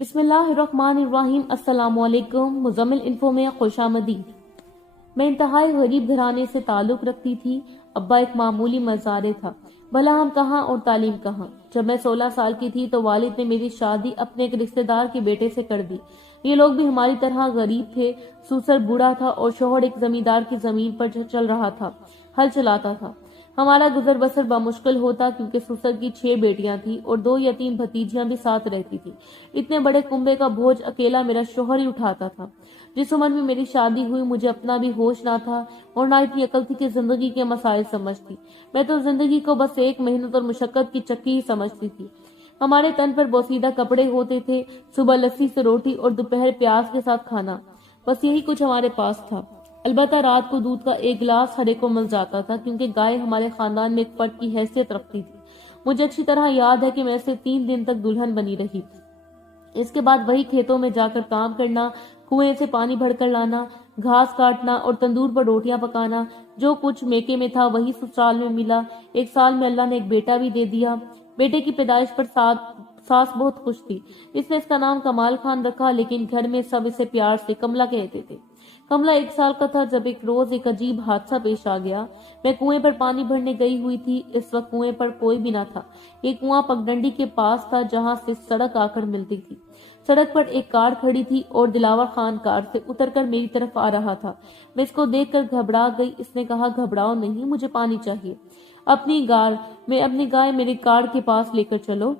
بسم اللہ الرحمن الرحیم۔ السلام علیکم۔ مزمل انفو میں خوش آمدید۔ میں انتہائی غریب گھرانے سے تعلق رکھتی تھی۔ ابا ایک معمولی مزارع تھا، بھلا ہم کہاں اور تعلیم کہاں۔ جب میں 16 سال کی تھی تو والد نے میری شادی اپنے ایک رشتہ دار کے بیٹے سے کر دی۔ یہ لوگ بھی ہماری طرح غریب تھے۔ سسر بوڑھا تھا اور شوہر ایک زمیندار کی زمین پر چل رہا تھا، ہل چلاتا تھا۔ ہمارا گزر بسر بمشکل ہوتا کیونکہ سسر کی 6 بیٹیاں تھیں اور 2 یتیم بھتیجیاں بھی ساتھ رہتی تھی۔ اتنے بڑے کنبے کا بوجھ اکیلا میرا شوہر ہی اٹھاتا تھا۔ جس عمر میں میری شادی ہوئی مجھے اپنا بھی ہوش نہ تھا اور نہ اتنی عقل تھی کہ زندگی کے مسائل سمجھتی۔ میں تو زندگی کو بس ایک محنت اور مشقت کی چکی ہی سمجھتی تھی۔ ہمارے تن پر بوسیدہ کپڑے ہوتے تھے، صبح لسی سے روٹی اور دوپہر پیاز کے ساتھ کھانا، بس یہی کچھ ہمارے پاس تھا۔ البتہ رات کو دودھ کا ایک گلاس ہر ایک کو مل جاتا تھا کیونکہ گائے ہمارے خاندان میں ایک فرد کی حیثیت رکھتی تھی۔ مجھے اچھی طرح یاد ہے کہ میں سے 3 دن تک دلہن بنی رہی۔ اس کے بعد وہی کھیتوں میں جا کر کام کرنا، کنویں سے پانی بھر کر لانا، گھاس کاٹنا اور تندور پر روٹیاں پکانا۔ جو کچھ میکے میں تھا وہی سسرال میں ملا۔ 1 سال میں اللہ نے ایک بیٹا بھی دے دیا۔ بیٹے کی پیدائش پر ساس بہت خوش تھی۔ اس نے اس کا نام کمال خان رکھا، لیکن گھر میں سب اسے پیار سے کملا کہتے تھے۔ کملا 1 سال کا تھا جب ایک روز ایک عجیب حادثہ پیش آ گیا۔ میں کنویں پر پانی بھرنے گئی ہوئی تھی۔ اس وقت کنویں پر کوئی بھی نہ تھا۔ یہ کنواں پگڈنڈی کے پاس تھا جہاں سے سڑک آ کر ملتی تھی۔ سڑک پر ایک کار کھڑی تھی اور دلاور خان کار سے اتر کر میری طرف آ رہا تھا۔ میں اس کو دیکھ کر گھبرا گئی۔ اس نے کہا، گھبراؤ نہیں، مجھے پانی چاہیے۔ اپنی گائے میری کار کے پاس لے کر چلو۔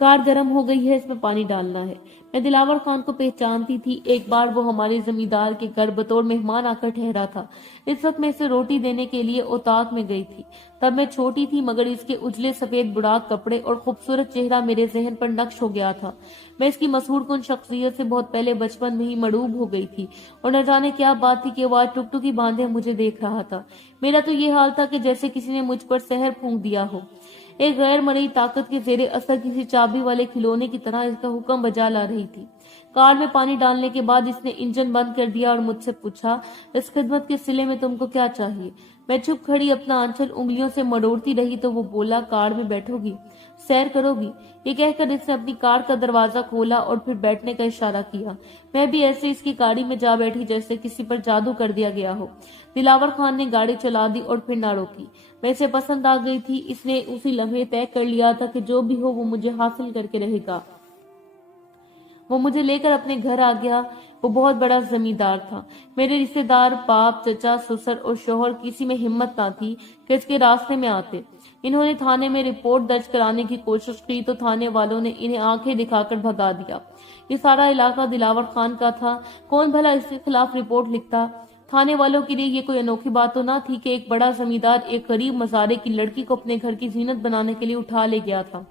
کار گرم ہو گئی ہے، اس میں پانی ڈالنا ہے۔ میں دلاور خان کو پہچانتی تھی۔ ایک بار وہ ہمارے زمیندار کے گھر بطور مہمان آ کر ٹھہرا تھا۔ اس وقت میں اسے روٹی دینے کے لیے اوطاق میں گئی تھی۔ تب میں چھوٹی تھی مگر اس کے اجلے سفید براق کپڑے اور خوبصورت چہرہ میرے ذہن پر نقش ہو گیا تھا۔ میں اس کی مسحور کن شخصیت سے بہت پہلے بچپن میں ہی مڑوب ہو گئی تھی اور نہ جانے کیا بات تھی کہ وہ آج ٹکٹکی باندھے مجھے دیکھ رہا تھا۔ میرا تو یہ حال تھا کہ جیسے کسی نے مجھ پر سحر پھونک دیا ہو۔ ایک غیر مرئی طاقت کے زیر اثر کسی چابی والے کھلونے کی طرح اس کا حکم بجا لا رہی تھی۔ کار میں پانی ڈالنے کے بعد اس نے انجن بند کر دیا اور مجھ سے پوچھا، اس خدمت کے صلے میں تم کو کیا چاہیے؟ میں چپ کھڑی اپنا آنچل انگلیوں سے مڑوڑتی رہی تو وہ بولا، کار میں بیٹھو گی، سیر کرو گی؟ یہ کہہ کر اس نے اپنی کار کا دروازہ کھولا اور پھر بیٹھنے کا اشارہ کیا۔ میں بھی ایسے اس کی گاڑی میں جا بیٹھی جیسے کسی پر جادو کر دیا گیا ہو۔ دلاور خان نے گاڑی چلا دی اور پھر نہ روکی۔ میں اسے پسند آ گئی تھی۔ اس نے اسی لمحے طے کر لیا تھا کہ جو بھی ہو وہ مجھے حاصل کر کے رہے گا۔ وہ مجھے لے کر اپنے گھر آ گیا۔ وہ بہت بڑا زمیندار تھا۔ میرے رشتے دار باپ، چچا، سسر اور شوہر کسی میں ہمت نہ تھی کہ اس کے راستے میں آتے۔ انہوں نے تھانے میں رپورٹ درج کرانے کی کوشش کی تو تھانے والوں نے انہیں آنکھیں دکھا کر بھگا دیا۔ یہ سارا علاقہ دلاور خان کا تھا، کون بھلا اس کے خلاف رپورٹ لکھتا؟ تھانے والوں کے لیے یہ کوئی انوکھی بات تو نہ تھی کہ ایک بڑا زمیندار ایک غریب مزارے کی لڑکی کو اپنے گھر کی زینت بنانے کے لیے اٹھا لے گیا تھا۔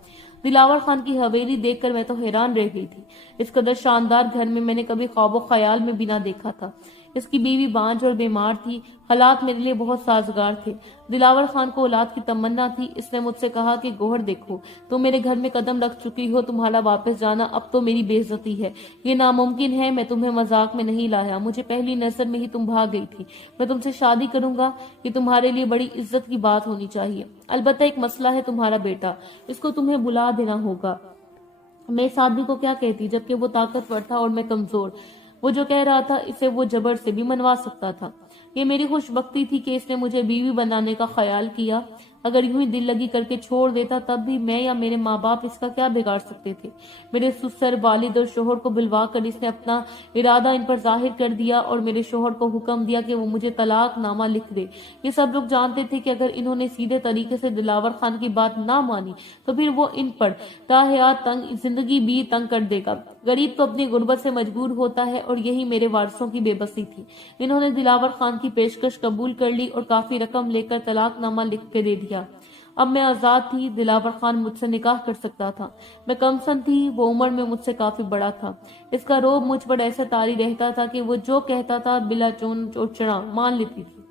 دلاور خان کی حویلی دیکھ کر میں تو حیران رہ گئی تھی۔ اس قدر شاندار گھر میں نے کبھی خواب و خیال میں بھی نہ دیکھا تھا۔ اس کی بیوی بانجھ اور بیمار تھی۔ حالات میرے لیے بہت سازگار تھے۔ دلاور خان کو اولاد کی تمنا تھی۔ اس نے مجھ سے کہا کہ گوہر دیکھو، تم میرے گھر میں قدم رکھ چکی ہو، تمہارا واپس جانا اب تو میری بے عزتی ہے، یہ ناممکن ہے۔ میں تمہیں مذاق میں نہیں لایا، مجھے پہلی نظر میں ہی تم بھاگ گئی تھی۔ میں تم سے شادی کروں گا، یہ تمہارے لیے بڑی عزت کی بات ہونی چاہیے۔ البتہ ایک مسئلہ ہے، تمہارا بیٹا، اس کو تمہیں بلا دینا ہوگا۔ میں اس آدمی کو کیا کہتی جبکہ وہ طاقتور تھا اور میں کمزور۔ وہ جو کہہ رہا تھا اسے وہ جبر سے بھی منوا سکتا تھا۔ یہ میری خوش بختی تھی کہ اس نے مجھے بیوی بنانے کا خیال کیا۔ اگر یوں ہی دل لگی کر کے چھوڑ دیتا تب بھی میں یا میرے ماں باپ اس کا کیا بگاڑ سکتے تھے؟ میرے سسر، والد اور شوہر کو بلوا کر اس نے اپنا ارادہ ان پر ظاہر کر دیا اور میرے شوہر کو حکم دیا کہ وہ مجھے طلاق نامہ لکھ دے۔ یہ سب لوگ جانتے تھے کہ اگر انہوں نے سیدھے طریقے سے دلاور خان کی بات نہ مانی تو پھر وہ ان پر تا حیات زندگی بھی تنگ کر دے گا۔ غریب تو اپنی غربت سے مجبور ہوتا ہے اور یہی میرے وارثوں کی بے بسی تھی۔ انہوں نے دلاور خان کی پیشکش قبول کر لی اور کافی رقم لے کر طلاق نامہ لکھ کے دے دیا۔ اب میں آزاد تھی، دلاور خان مجھ سے نکاح کر سکتا تھا۔ میں کم سن تھی، وہ عمر میں مجھ سے کافی بڑا تھا۔ اس کا روب مجھ پر ایسا طاری رہتا تھا کہ وہ جو کہتا تھا بلا چون چوچڑا مان لیتی تھی۔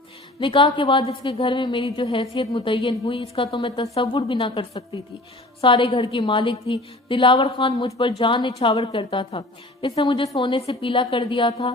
نکاح کے بعد اس کے گھر میں میری جو حیثیت متعین ہوئی اس کا تو میں تصور بھی نہ کر سکتی تھی۔ سارے گھر کی مالک تھی۔ دلاور خان مجھ پر جان نچھاور کرتا تھا۔ اس نے مجھے سونے سے پیلا کر دیا تھا۔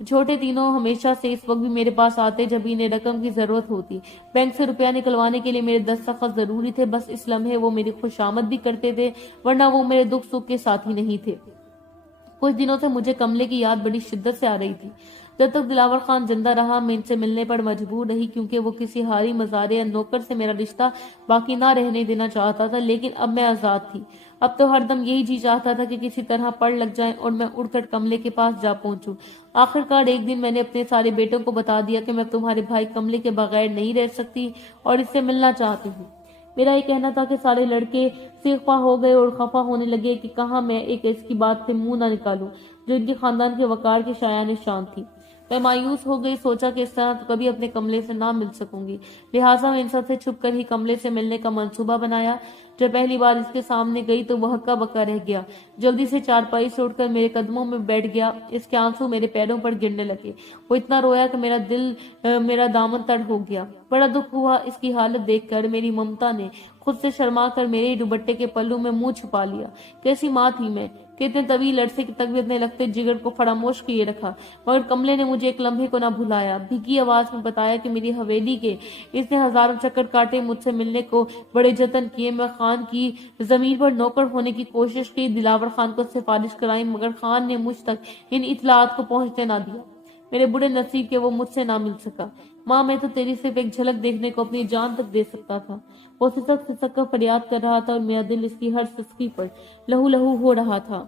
چھوٹے تینوں ہمیشہ سے اس وقت بھی میرے پاس آتے جب انہیں رقم کی ضرورت ہوتی۔ بینک سے روپیہ نکلوانے کے لیے میرے دستخط ضروری تھے، بس اس لمحے وہ میری خوشامد بھی کرتے تھے، ورنہ وہ میرے دکھ سکھ کے ساتھی نہیں تھے۔ کچھ دنوں سے مجھے کملے کی یاد بڑی شدت سے آ رہی تھی۔ جب تک دلاور خان زندہ رہا میں ان سے ملنے پر مجبور رہی، کیونکہ وہ کسی ہاری مزارے یا نوکر سے میرا رشتہ باقی نہ رہنے دینا چاہتا تھا، لیکن اب میں آزاد تھی۔ اب تو ہر دم یہی جی چاہتا تھا کہ کسی طرح پڑ لگ جائیں اور میں اڑ کر کملے کے پاس جا پہنچوں۔ آخر کار ایک دن میں نے اپنے سارے بیٹوں کو بتا دیا کہ میں تمہارے بھائی کملے کے بغیر نہیں رہ سکتی اور اس سے ملنا چاہتی ہوں۔ میرا یہ کہنا تھا کہ سارے لڑکے سیخپا ہو گئے اور خفا ہونے لگے کہ کہاں میں ایک ایسی بات سے منہ نہ نکالوں جو ان کے خاندان کے وقار کی شایان شان تھی۔ میں مایوس ہو گئی، سوچا کہ اس طرح تو کبھی اپنے کملے سے نہ مل سکوں گی، لہٰذا میں ان سب سے چھپ کر ہی کملے سے ملنے کا منصوبہ بنایا۔ جب پہلی بار اس کے سامنے گئی تو وہ ہکا بکا رہ گیا، جلدی سے چارپائی سے اٹھ کر میرے قدموں میں بیٹھ گیا۔ اس کے آنسو میرے پیروں پر گرنے لگے، وہ اتنا رویا کہ میرا دامن تڑ ہو گیا۔ بڑا دکھ ہوا اس کی حالت دیکھ کر۔ میری ممتا نے خود سے شرما کر میرے دوپٹے کے پلو میں منہ چھپا لیا۔ کیسی ماں تھی میں کہ اتنے طویل عرصے تک بھی اپنے لگتے جگر کو فراموش کیے رکھا، مگر کملے نے مجھے ایک لمحے کو نہ بھلایا۔ بھیگی آواز میں بتایا کہ میری حویلی کے اس نے ہزاروں چکر کاٹے، مجھ سے ملنے کو بڑے جتن کیے، میں خان کی زمین پر نوکر ہونے کی کوشش کی، دلاور خان کو سفارش کرائی، مگر خان نے مجھ تک ان اطلاعات کو پہنچنے نہ دیا۔ میرے بڑے نصیب کے وہ مجھ سے نہ مل سکا۔ ماں میں تو تیری صرف ایک جھلک دیکھنے کو اپنی جان تک دے سکتا تھا۔ وہ سسک سسک کر فریاد کر رہا تھا اور میرا دل اس کی ہر سسکی پر لہو لہو ہو رہا تھا۔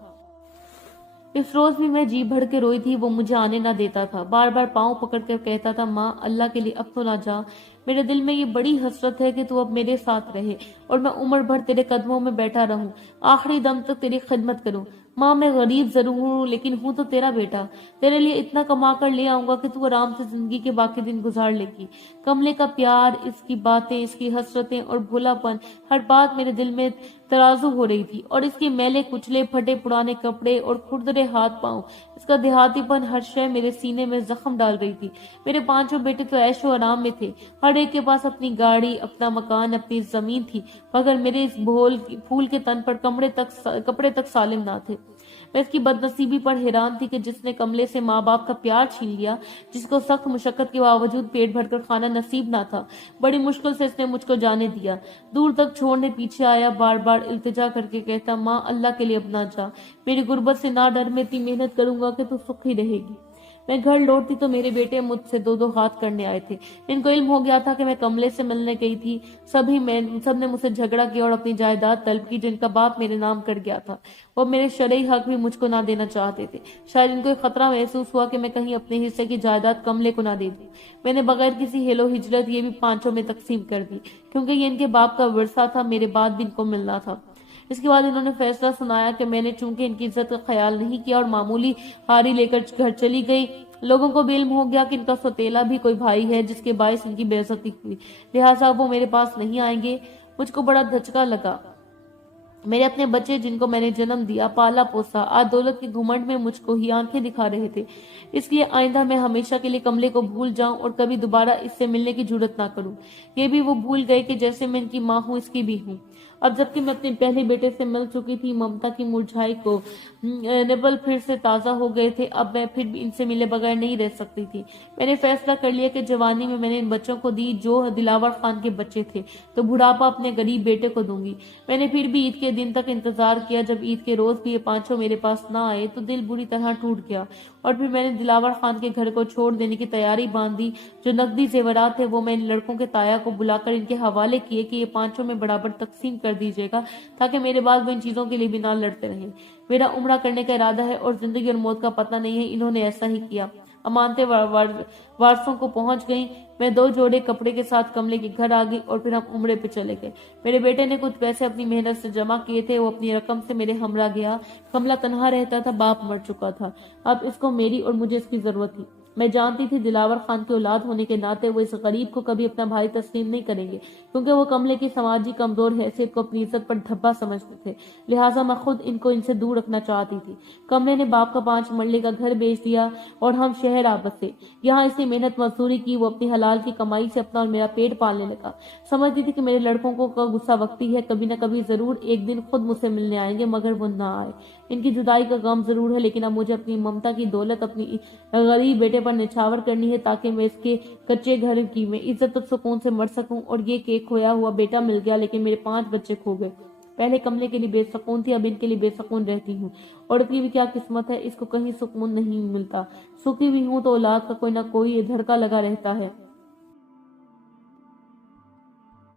اس روز بھی میں جی بھر کے روئی تھی، وہ مجھے آنے نہ دیتا تھا، بار بار پاؤں پکڑ کر کہتا تھا ماں اللہ کے لیے اب تو نہ جا، میرے دل میں یہ بڑی حسرت ہے کہ تو اب میرے ساتھ رہے اور میں عمر بھر تیرے قدموں میں بیٹھا رہوں، آخری دم تک تیری خدمت کروں۔ ماں میں غریب ضرور ہوں لیکن ہوں تو تیرا بیٹا، تیرے لیے اتنا کما کر لے آؤں گا کہ تو آرام سے زندگی کے باقی دن گزار لے گی۔ کملے کا پیار، اس کی باتیں، اس کی حسرتیں اور بھولا پن، ہر بات میرے دل میں ترازو ہو رہی تھی، اور اس کے میلے کچلے پھٹے پرانے کپڑے اور کھردرے ہاتھ پاؤں، اس کا دیہاتی پن، ہر شے میرے سینے میں زخم ڈال رہی تھی۔ میرے پانچوں بیٹے تو عیش و آرام میں تھے، ہر ایک کے پاس اپنی گاڑی، اپنا مکان، اپنی زمین تھی، مگر میرے اس پھول کے تن پر کپڑے تک سالم نہ تھے۔ میں اس کی بد نصیبی پر حیران تھی کہ جس نے کملے سے ماں باپ کا پیار چھین لیا، جس کو سخت مشقت کے باوجود پیٹ بھر کر کھانا نصیب نہ تھا، بڑی مشکل سے اس نے مجھ کو جانے دیا، دور تک چھوڑنے پیچھے آیا، بار بار التجا کر کے کہتا ماں اللہ کے لیے اب نہ جا، میری غربت سے نہ ڈر، میں اتنی محنت کروں گا کہ تو سکھی رہے گی۔ میں گھر لوٹتی تو میرے بیٹے مجھ سے دو دو ہاتھ کرنے آئے تھے، ان کو علم ہو گیا تھا کہ میں کملے سے ملنے گئی تھی۔ سب نے مجھ سے جھگڑا کیا اور اپنی جائیداد طلب کی جن کا باپ میرے نام کر گیا تھا۔ وہ میرے شرعی حق بھی مجھ کو نہ دینا چاہتے تھے، شاید ان کو ایک خطرہ محسوس ہوا کہ میں کہیں اپنے حصے کی جائیداد کملے کو نہ دے دوں۔ میں نے بغیر کسی ہیلو ہجرت یہ بھی پانچوں میں تقسیم کر دی، کیونکہ یہ ان کے باپ کا ورثہ تھا، میرے بعد بھی ان کو ملنا تھا۔ اس کے بعد انہوں نے فیصلہ سنایا کہ میں نے چونکہ ان کی عزت کا خیال نہیں کیا اور معمولی ہاری لے کر گھر چلی گئی، لوگوں کو بھی علم ہو گیا کہ ان کا سوتیلا بھی کوئی بھائی ہے جس کے باعث ان کی بے عزتی ہوئی، لہٰذا وہ میرے پاس نہیں آئیں گے۔ مجھ کو بڑا دھچکا لگا۔ میرے اپنے بچے جن کو میں نے جنم دیا، پالا پوسا، آج دولت کے گھمنڈ میں مجھ کو ہی آنکھیں دکھا رہے تھے، اس لیے آئندہ میں ہمیشہ کے لیے کملے کو بھول جاؤں اور کبھی دوبارہ اس سے ملنے کی جرات نہ کروں۔ یہ بھی وہ بھول گئے کہ جیسے میں ان کی ماں ہوں اس کی بھی ہوں۔ اب جبکہ میں اپنے پہلے بیٹے سے مل چکی تھی، ممتا کی مرجھائی کو نبل پھر سے تازہ ہو گئے تھے، اب میں پھر بھی ان سے ملے بغیر نہیں رہ سکتی تھی۔ میں نے فیصلہ کر لیا کہ جوانی میں نے ان بچوں کو دی جو دلاور خان کے بچے تھے، تو بڑھاپا اپنے غریب بیٹے کو دوں گی۔ میں نے پھر بھی عید کے دن تک انتظار کیا، جب عید کے روز بھی یہ پانچوں میرے پاس نہ آئے تو دل بری طرح ٹوٹ گیا، اور پھر میں نے دلاور خان کے گھر کو چھوڑ دینے کی تیاری باندھی۔ جو نقدی زیورات تھے وہ میں ان لڑکوں کے تایا کو بلا کر ان کے حوالے کیے کہ یہ پانچوں میں برابر تقسیم کر دیجیے گا، تاکہ میرے بعد وہ ان چیزوں کے لیے بھی نہ لڑتے رہیں۔ میرا عمرہ کرنے کا ارادہ ہے اور زندگی اور موت کا پتہ نہیں ہے، انہوں نے ایسا ہی کیا۔ امانتیں وارثوں کو پہنچ گئیں۔ میں 2 جوڑے کپڑے کے ساتھ کملے کے گھر آ گئی اور پھر ہم عمرے پہ چلے گئے۔ میرے بیٹے نے کچھ پیسے اپنی محنت سے جمع کیے تھے، وہ اپنی رقم سے میرے ہمراہ گیا۔ کملا تنہا رہتا تھا، باپ مر چکا تھا، اب اس کو میری اور مجھے اس کی ضرورت تھی۔ میں جانتی تھی دلاور خان کی اولاد ہونے کے ناطے وہ اس غریب کو کبھی اپنا بھائی تسلیم نہیں کریں گے، کیونکہ وہ کملے کی سماجی کمزور حیثیت کو اپنی عزت پر دھبا سمجھتے تھے، لہٰذا میں خود ان سے دور رکھنا چاہتی تھی۔ کملے نے باپ کا 5 مرلے کا گھر بیچ دیا اور ہم شہر آ بسے۔ یہاں اس نے محنت مزدوری کی، وہ اپنی حلال کی کمائی سے اپنا اور میرا پیٹ پالنے لگا۔ سمجھتی تھی کہ میرے لڑکوں کو کا غصہ وقتی ہے، کبھی نہ کبھی ضرور ایک دن خود مجھ سے ملنے آئیں گے، مگر وہ نہ آئے۔ ان کی جدائی کا غم ضرور ہے، لیکن اب مجھے اپنی ممتا کی دولت اپنی غریب بیٹے پر نچھاور کرنی ہے، تاکہ میں اس کے کچے گھر کی میں عزت اور سکون سے مر سکوں۔ اور یہ کہ کھویا ہوا بیٹا مل گیا، لیکن میرے 5 بچے کھو گئے۔ پہلے کملے کے لیے بے سکون تھی، اب ان کے لیے بے سکون رہتی ہوں۔ عورت کی بھی کیا قسمت ہے، اس کو کہیں سکون نہیں ملتا۔ سکھی بھی ہوں تو اولاد کا کوئی نہ کوئی دھڑکا لگا رہتا ہے۔